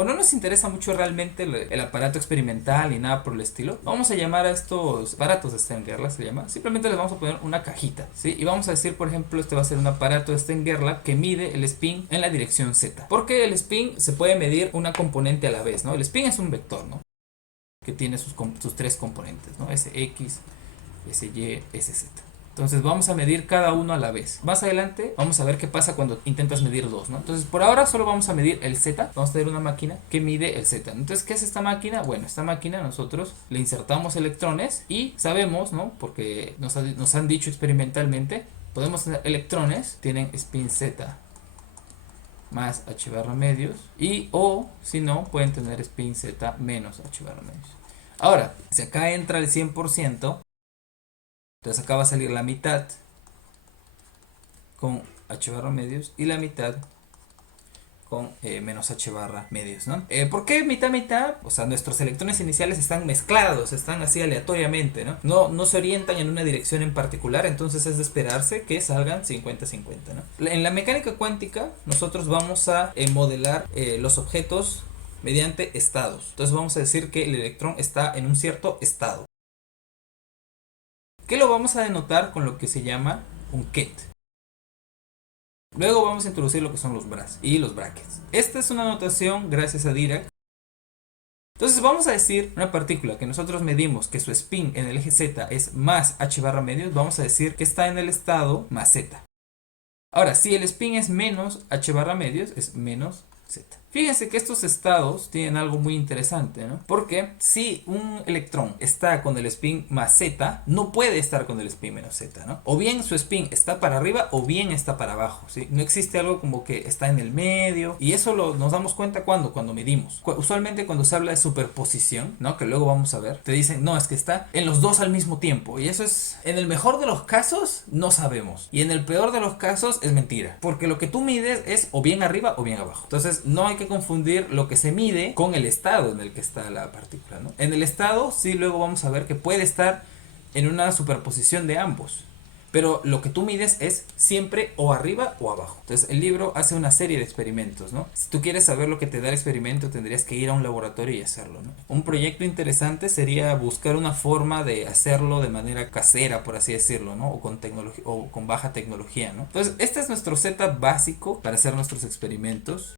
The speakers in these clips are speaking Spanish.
como no nos interesa mucho realmente el aparato experimental ni nada por el estilo, vamos a llamar a estos aparatos de Stern-Gerlach, se llama. Simplemente les vamos a poner una cajita, ¿sí? Y vamos a decir, por ejemplo, este va a ser un aparato de Stern-Gerlach que mide el spin en la dirección Z. Porque el spin se puede medir una componente a la vez, ¿no? El spin es un vector, ¿no? Que tiene sus tres componentes, ¿no? Sx, Sy, Sz. Entonces vamos a medir cada uno a la vez. Más adelante vamos a ver qué pasa cuando intentas medir dos, ¿no? Entonces por ahora solo vamos a medir el Z. Vamos a tener una máquina que mide el Z. Entonces, ¿qué es esta máquina? Bueno, esta máquina nosotros le insertamos electrones y sabemos, ¿no? Porque nos han dicho experimentalmente, podemos tener electrones, tienen spin Z más h barra medios, y o si no pueden tener spin Z menos h barra medios. Ahora, si acá entra el 100%, entonces acá va a salir la mitad con h barra medios y la mitad con menos h barra medios, ¿no? ¿Por qué mitad mitad? O sea, nuestros electrones iniciales están mezclados, están así aleatoriamente, ¿no? No se orientan en una dirección en particular, entonces es de esperarse que salgan 50-50, ¿no? En la mecánica cuántica nosotros vamos a modelar los objetos mediante estados. Entonces vamos a decir que el electrón está en un cierto estado, que lo vamos a denotar con lo que se llama un ket. Luego vamos a introducir lo que son los bras y los brackets. Esta es una notación gracias a Dirac. Entonces vamos a decir una partícula que nosotros medimos que su spin en el eje Z es más h barra medios, vamos a decir que está en el estado más Z. Ahora, si el spin es menos h barra medios, es menos Z. Fíjense que estos estados tienen algo muy interesante, ¿no? Porque si un electrón está con el spin más Z, no puede estar con el spin menos Z, ¿no? O bien su spin está para arriba o bien está para abajo, ¿sí? No existe algo como que está en el medio. Y eso nos damos cuenta cuando medimos. Usualmente cuando se habla de superposición, ¿no? Que luego vamos a ver, te dicen, no, es que está en los dos al mismo tiempo. Y eso es, en el mejor de los casos, no sabemos. Y en el peor de los casos es mentira. Porque lo que tú mides es o bien arriba o bien abajo. Entonces no hay que confundir lo que se mide con el estado en el que está la partícula, ¿no? En el estado sí luego vamos a ver que puede estar en una superposición de ambos, pero lo que tú mides es siempre o arriba o abajo. Entonces el libro hace una serie de experimentos, ¿no? Si tú quieres saber lo que te da el experimento, tendrías que ir a un laboratorio y hacerlo, ¿no? Un proyecto interesante sería buscar una forma de hacerlo de manera casera, por así decirlo, ¿no? O con tecnología o con baja tecnología, ¿no? Entonces este es nuestro setup básico para hacer nuestros experimentos.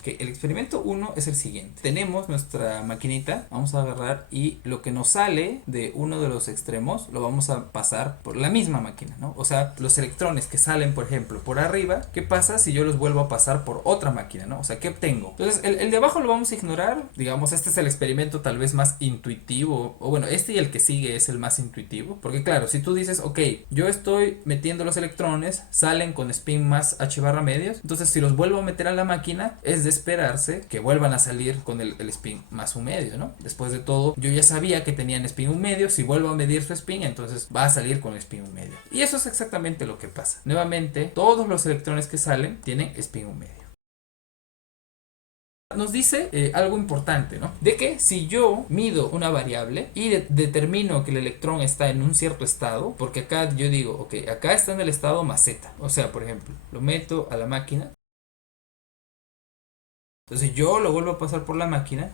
Okay, el experimento 1 es el siguiente. Tenemos nuestra maquinita, vamos a agarrar y lo que nos sale de uno de los extremos lo vamos a pasar por la misma máquina, ¿no? O sea, los electrones que salen, por ejemplo, por arriba, ¿qué pasa si yo los vuelvo a pasar por otra máquina, ¿no? O sea, ¿qué obtengo? Entonces, el de abajo lo vamos a ignorar. Digamos, este es el experimento tal vez más intuitivo, o bueno, este y el que sigue es el más intuitivo. Porque claro, si tú dices, ok, yo estoy metiendo los electrones, salen con spin más h barra medios, entonces si los vuelvo a meter a la máquina, es de esperarse que vuelvan a salir con el spin más un medio, ¿no? Después de todo, yo ya sabía que tenían spin un medio, si vuelvo a medir su spin, entonces va a salir con spin un medio. Y eso es exactamente lo que pasa. Nuevamente, todos los electrones que salen tienen spin un medio. Nos dice algo importante, ¿no? De que si yo mido una variable y determino que el electrón está en un cierto estado, porque acá yo digo, ok, acá está en el estado más Z. O sea, por ejemplo, lo meto a la máquina. Entonces yo lo vuelvo a pasar por la máquina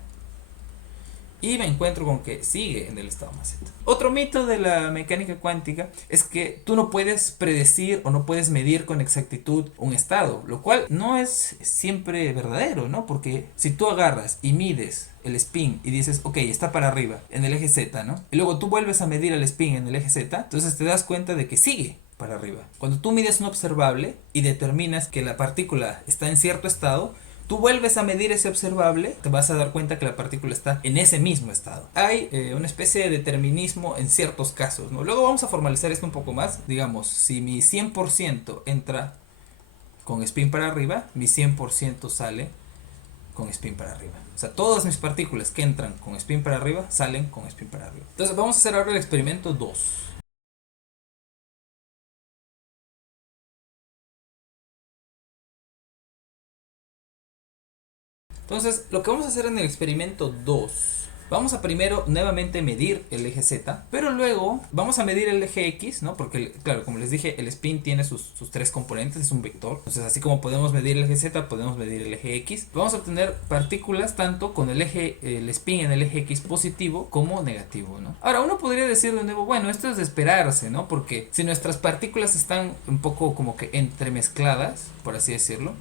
y me encuentro con que sigue en el estado más Z. Otro mito de la mecánica cuántica es que tú no puedes predecir o no puedes medir con exactitud un estado, lo cual no es siempre verdadero, ¿no? Porque si tú agarras y mides el spin y dices, ok, está para arriba en el eje Z, ¿no? Y luego tú vuelves a medir el spin en el eje Z, entonces te das cuenta de que sigue para arriba. Cuando tú mides un observable y determinas que la partícula está en cierto estado, tú vuelves a medir ese observable, te vas a dar cuenta que la partícula está en ese mismo estado. Hay una especie de determinismo en ciertos casos, ¿no? Luego vamos a formalizar esto un poco más. Digamos, si mi 100% entra con spin para arriba, mi 100% sale con spin para arriba. O sea, todas mis partículas que entran con spin para arriba salen con spin para arriba. Entonces vamos a hacer ahora el experimento 2. Entonces, lo que vamos a hacer en el experimento 2 Vamos a primero nuevamente medir el eje Z, pero luego vamos a medir el eje X, ¿no? Porque, claro, como les dije, el spin tiene sus tres componentes, es un vector. Entonces, así como podemos medir el eje Z, podemos medir el eje X. Vamos a obtener partículas tanto con el spin en el eje X positivo como negativo, ¿no? Ahora, uno podría decir de nuevo, bueno, esto es de esperarse, ¿no? Porque si nuestras partículas están un poco como que entremezcladas, por así decirlo,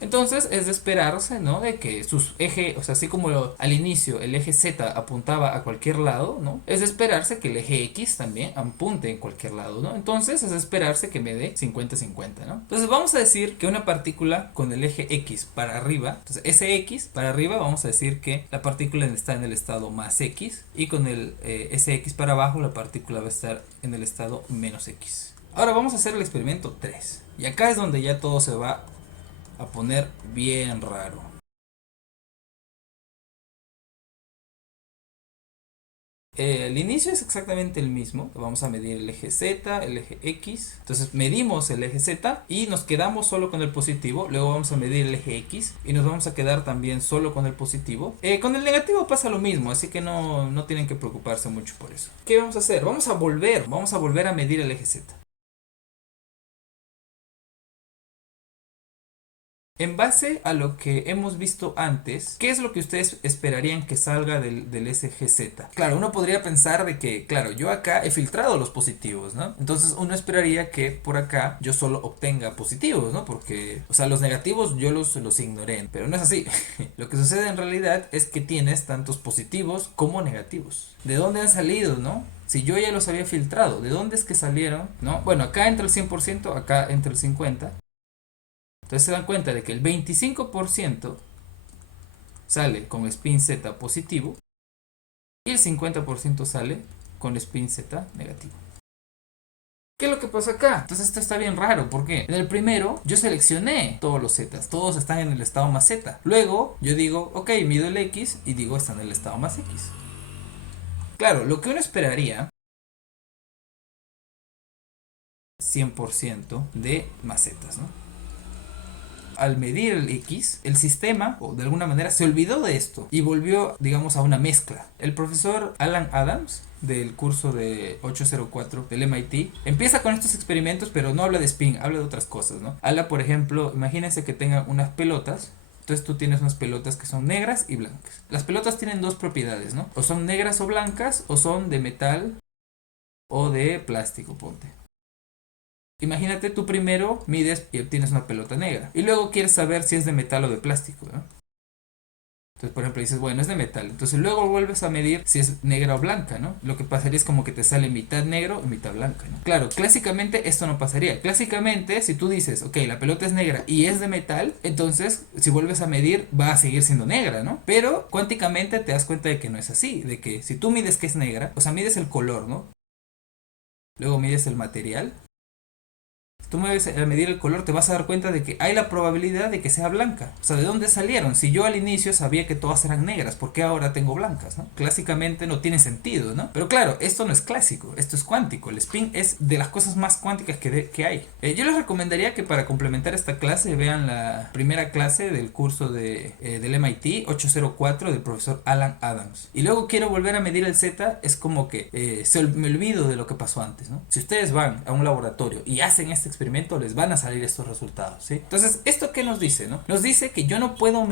entonces es de esperarse, ¿no? De que sus ejes, o sea, así como al inicio el eje Z apuntaba a cualquier lado, ¿no? Es de esperarse que el eje X también apunte en cualquier lado, ¿no? Entonces es de esperarse que me dé 50-50, ¿no? Entonces vamos a decir que una partícula con el eje X para arriba, entonces ese X para arriba vamos a decir que la partícula está en el estado más X, y con el ese X para abajo la partícula va a estar en el estado menos X. Ahora vamos a hacer el experimento 3. Y acá es donde ya todo se va a poner bien raro. El inicio es exactamente el mismo. Vamos a medir el eje Z, el eje X. Entonces medimos el eje Z y nos quedamos solo con el positivo. Luego vamos a medir el eje X y nos vamos a quedar también solo con el positivo. Con el negativo pasa lo mismo, así que no tienen que preocuparse mucho por eso. ¿Qué vamos a hacer? Vamos a volver a medir el eje Z. En base a lo que hemos visto antes, ¿qué es lo que ustedes esperarían que salga del SGZ? Claro, uno podría pensar de que, claro, yo acá he filtrado los positivos, ¿no? Entonces uno esperaría que por acá yo solo obtenga positivos, ¿no? Porque, o sea, los negativos yo los ignoré, pero no es así. Lo que sucede en realidad es que tienes tantos positivos como negativos. ¿De dónde han salido, no? Si yo ya los había filtrado, ¿de dónde es que salieron? ¿No? Bueno, acá entra el 100%, acá entra el 50%. Entonces se dan cuenta de que el 25% sale con spin Z positivo y el 50% sale con spin Z negativo. ¿Qué es lo que pasa acá? Entonces esto está bien raro, ¿por qué? En el primero yo seleccioné todos los Zetas, todos están en el estado más Z. Luego yo digo, ok, mido el X y digo está en el estado más X. Claro, lo que uno esperaría 100% de macetas, ¿no? Al medir el X, el sistema, o de alguna manera, se olvidó de esto y volvió, digamos, a una mezcla. El profesor Alan Adams, del curso de 804 del MIT, empieza con estos experimentos, pero no habla de spin, habla de otras cosas, ¿no? Habla, por ejemplo, imagínense que tengan unas pelotas. Entonces tú tienes unas pelotas que son negras y blancas. Las pelotas tienen dos propiedades, ¿no? O son negras o blancas, o son de metal o de plástico, ponte. Imagínate, tú primero mides y obtienes una pelota negra. Y luego quieres saber si es de metal o de plástico, ¿no? Entonces, por ejemplo, dices, bueno, es de metal. Entonces luego vuelves a medir si es negra o blanca, ¿no? Lo que pasaría es como que te sale mitad negro y mitad blanca, ¿no? Claro, clásicamente esto no pasaría. Clásicamente, si tú dices, ok, la pelota es negra y es de metal, entonces si vuelves a medir va a seguir siendo negra, ¿no? Pero cuánticamente te das cuenta de que no es así. De que si tú mides que es negra, o sea, mides el color, ¿no? Luego mides el material. Tú mueves a medir el color, te vas a dar cuenta de que hay la probabilidad de que sea blanca. O sea, ¿de dónde salieron? Si yo al inicio sabía que todas eran negras, ¿por qué ahora tengo blancas, no? Clásicamente no tiene sentido, ¿no? Pero claro, esto no es clásico, esto es cuántico. El spin es de las cosas más cuánticas que hay. Yo les recomendaría que para complementar esta clase vean la primera clase del curso del MIT 804 del profesor Alan Adams. Y luego quiero volver a medir el Z, es como que me olvido de lo que pasó antes, ¿no? Si ustedes van a un laboratorio y hacen este experimento, les van a salir estos resultados, ¿sí? Entonces, ¿esto qué nos dice, no? Nos dice que yo no puedo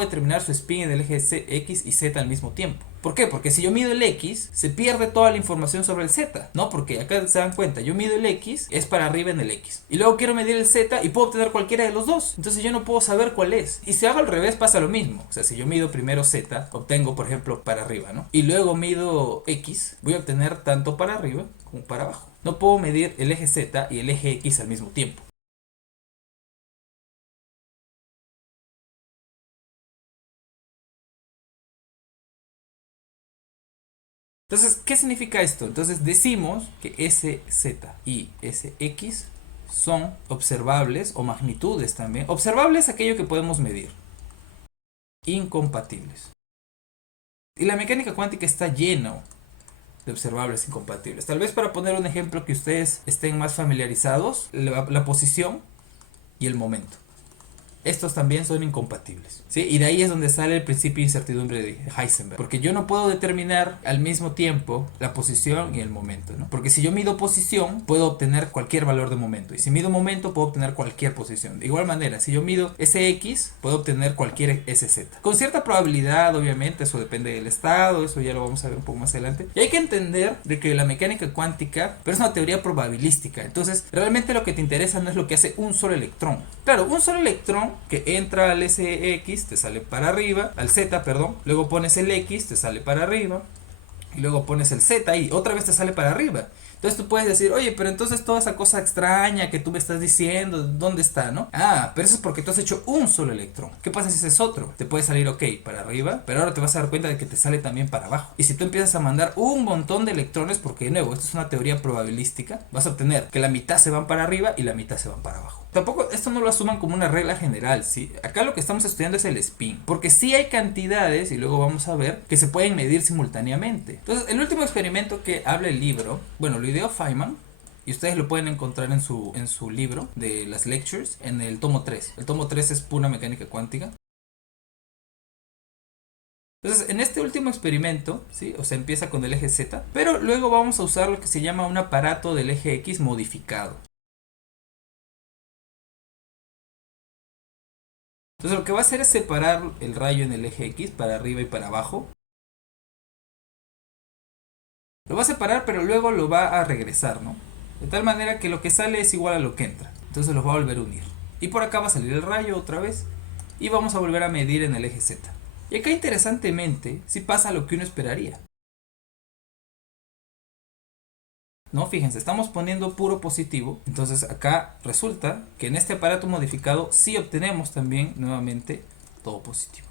determinar su spin en el eje X y Z al mismo tiempo. ¿Por qué? Porque si yo mido el X, se pierde toda la información sobre el Z, ¿no? Porque acá se dan cuenta, yo mido el X, es para arriba en el X. Y luego quiero medir el Z y puedo obtener cualquiera de los dos. Entonces yo no puedo saber cuál es. Y si hago al revés, pasa lo mismo. O sea, si yo mido primero Z, obtengo, por ejemplo, para arriba, ¿no? Y luego mido X, voy a obtener tanto para arriba como para abajo. No puedo medir el eje Z y el eje X al mismo tiempo. Entonces, ¿qué significa esto? Entonces decimos que SZ y SX son observables o magnitudes también. Observables es aquello que podemos medir. Incompatibles. Y la mecánica cuántica está lleno de observables incompatibles. Tal vez para poner un ejemplo que ustedes estén más familiarizados, la posición y el momento. estos también son incompatibles, ¿sí? Y de ahí es donde sale el principio de incertidumbre de Heisenberg, porque yo no puedo determinar al mismo tiempo la posición y el momento, ¿no? Porque si yo mido posición, puedo obtener cualquier valor de momento, y si mido momento, puedo obtener cualquier posición. De igual manera, si yo mido Sx, puedo obtener cualquier Sz. Con cierta probabilidad, obviamente, eso depende del estado, eso ya lo vamos a ver un poco más adelante. Y hay que entender de que la mecánica cuántica, pero es una teoría probabilística, entonces realmente lo que te interesa no es lo que hace un solo electrón. Claro, un solo electrón que entra al Sx te sale para arriba, al Z, perdón, luego pones el X, te sale para arriba, y luego pones el Z y otra vez te sale para arriba. Entonces tú puedes decir, oye, pero entonces toda esa cosa extraña que tú me estás diciendo, ¿dónde está, no? Ah, pero eso es porque tú has hecho un solo electrón. ¿Qué pasa si es otro? Te puede salir, ok, para arriba, pero ahora te vas a dar cuenta de que te sale también para abajo. Y si tú empiezas a mandar un montón de electrones, porque de nuevo, esto es una teoría probabilística, vas a obtener que la mitad se van para arriba y la mitad se van para abajo. Tampoco, esto no lo asuman como una regla general, ¿sí? Acá lo que estamos estudiando es el spin, porque sí hay cantidades, y luego vamos a ver, que se pueden medir simultáneamente. Entonces, el último experimento que habla el libro, bueno, lo ideó Feynman, y ustedes lo pueden encontrar en su libro de las lectures, en el tomo 3. El tomo 3 es pura mecánica cuántica. Entonces, en este último experimento, ¿sí? O sea, empieza con el eje Z, pero luego vamos a usar lo que se llama un aparato del eje X modificado. Entonces lo que va a hacer es separar el rayo en el eje X para arriba y para abajo. Lo va a separar, pero luego lo va a regresar, ¿no? De tal manera que lo que sale es igual a lo que entra. Entonces los va a volver a unir. Y por acá va a salir el rayo otra vez. Y vamos a volver a medir en el eje Z. Y acá interesantemente, sí pasa lo que uno esperaría. No, fíjense, estamos poniendo puro positivo. Entonces acá resulta que en este aparato modificado sí obtenemos también nuevamente todo positivo.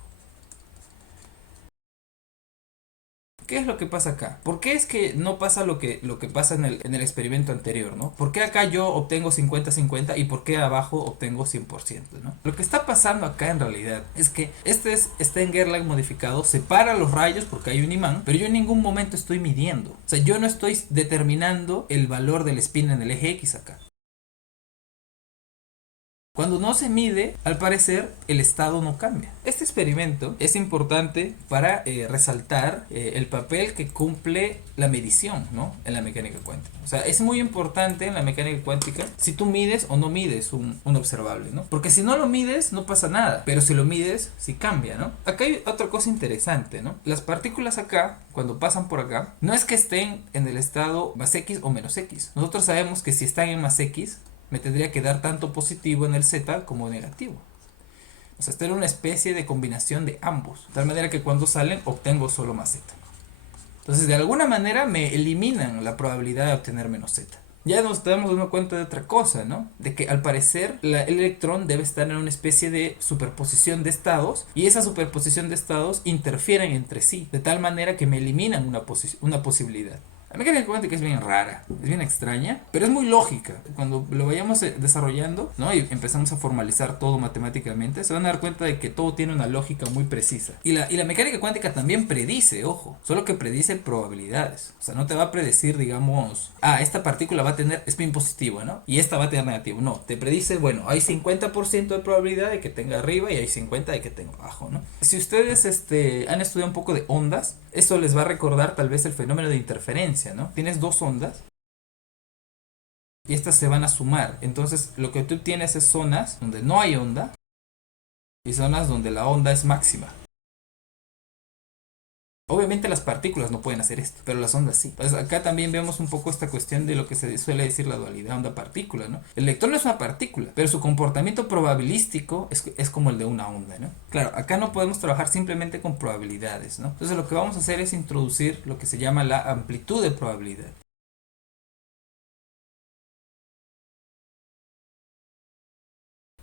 ¿Qué es lo que pasa acá? ¿Por qué es que no pasa lo que pasa en el experimento anterior, ¿no? ¿Por qué acá yo obtengo 50-50 y por qué abajo obtengo 100%, ¿no? Lo que está pasando acá en realidad es que este es Stern-Gerlach modificado, separa los rayos porque hay un imán, pero yo en ningún momento estoy midiendo. O sea, yo no estoy determinando el valor del spin en el eje X acá. Cuando no se mide, al parecer, el estado no cambia. Este experimento es importante para resaltar el papel que cumple la medición, ¿no? En la mecánica cuántica. O sea, es muy importante en la mecánica cuántica si tú mides o no mides un observable, ¿no? Porque si no lo mides, no pasa nada. Pero si lo mides, sí cambia, ¿no? Acá hay otra cosa interesante, ¿no? Las partículas acá, cuando pasan por acá, no es que estén en el estado más X o menos X. Nosotros sabemos que si están en más X, me tendría que dar tanto positivo en el Z como negativo. O sea, esta era una especie de combinación de ambos. De tal manera que cuando salen obtengo solo más Z. Entonces, de alguna manera me eliminan la probabilidad de obtener menos Z. Ya nos estamos dando cuenta de otra cosa, ¿no? De que al parecer el electrón debe estar en una especie de superposición de estados y esa superposición de estados interfieren entre sí, de tal manera que me eliminan una posibilidad. La mecánica cuántica es bien rara, es bien extraña, pero es muy lógica. Cuando lo vayamos desarrollando, ¿no? Y empezamos a formalizar todo matemáticamente, se van a dar cuenta de que todo tiene una lógica muy precisa. Y la mecánica cuántica también predice, ojo, solo que predice probabilidades. O sea, no te va a predecir, digamos, esta partícula va a tener spin positivo, ¿no? Y esta va a tener negativo. No, te predice, bueno, hay 50% de probabilidad de que tenga arriba y hay 50% de que tenga abajo, ¿no? Si ustedes han estudiado un poco de ondas, esto les va a recordar tal vez el fenómeno de interferencia, ¿no? Tienes dos ondas y estas se van a sumar. Entonces lo que tú tienes es zonas donde no hay onda y zonas donde la onda es máxima. Obviamente las partículas no pueden hacer esto, pero las ondas sí. Entonces acá también vemos un poco esta cuestión de lo que se suele decir la dualidad onda-partícula, ¿no? El electrón es una partícula, pero su comportamiento probabilístico es como el de una onda, ¿no? Claro, acá no podemos trabajar simplemente con probabilidades, ¿no? Entonces lo que vamos a hacer es introducir lo que se llama la amplitud de probabilidad.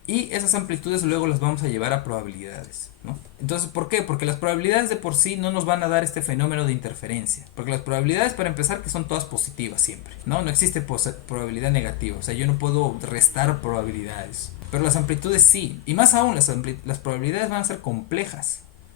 Y esas amplitudes luego las vamos a llevar a probabilidades, ¿no? Entonces, ¿por qué? Porque las probabilidades de por sí no nos van a dar este fenómeno de interferencia. Porque las probabilidades, para empezar, que son todas positivas siempre, ¿no? No existe probabilidad negativa. O sea, yo no puedo restar probabilidades. Pero las amplitudes sí. Y más aún, las probabilidades van a ser complejas.